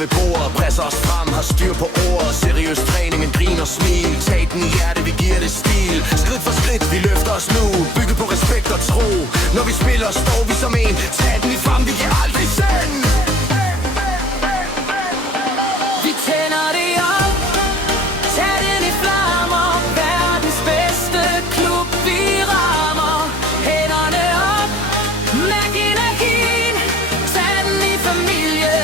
Ved bordet, presser os frem, har styr på ordet. Seriøs træning, en grin og smil. Tag den i hjerte, vi giver det stil. Skridt for skridt, vi løfter os nu. Bygget på respekt og tro. Når vi spiller, står vi som en. Tag den i frem, vi giver aldrig send. Vi tænder det op. Tag den i flammer. Verdens bedste klub, vi rammer. Hænderne op. Mærk energien. Tag den i familie.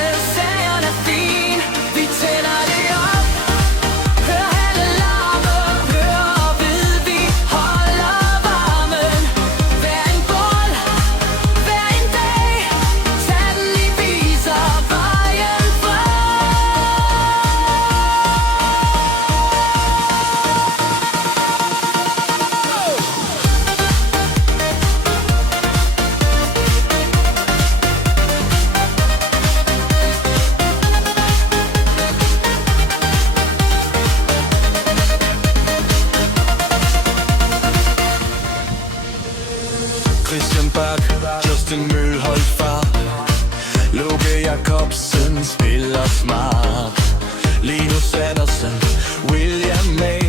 Christian Bak, Justin Mølholdt far. Luke Jacobsen spiller smart. Linus Andersen, William May,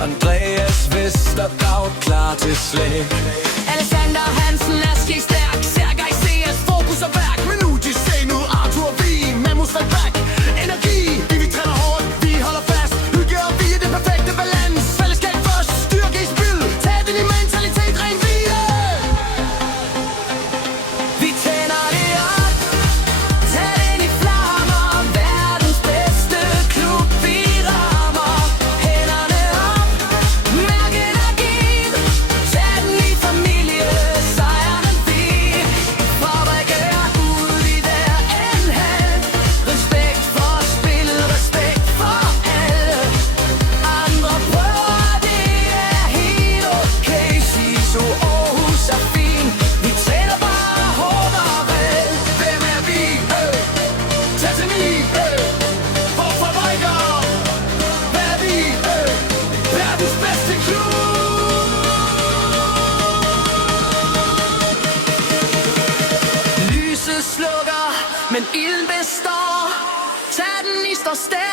Andreas Vestergaard klar til slæg. Alexander Hansen, Aski Stærk, Sergej CS, fokus og værk. Minuti, Senu, Arthur Wien, Mamus Falbak. Energi, vi træner hårdt, vi holder fast. Hygge og vi er det perfekte balance. Fællesskab først, styrke i spil. Tag den i mentalitet, ren hvile. Vi tænder det op. Tag den i flammer. Verdens bedste klub, vi rammer. Hænderne op. Mærk energien. Tag den i familie. Sejren er fin. Fabrik er ude i hver en hal. Respekt for spillet, respekt for alle. Andre prøver, det er helt okay. Siso Aarhus er fin. Vi træner bare hårdt og vel. Hvem er vi? Tag til ni. For fabrikker. Hvad er vi? Verdens bedste klub. Lyset slukker, men ilden består. Tag den, I står stærkt.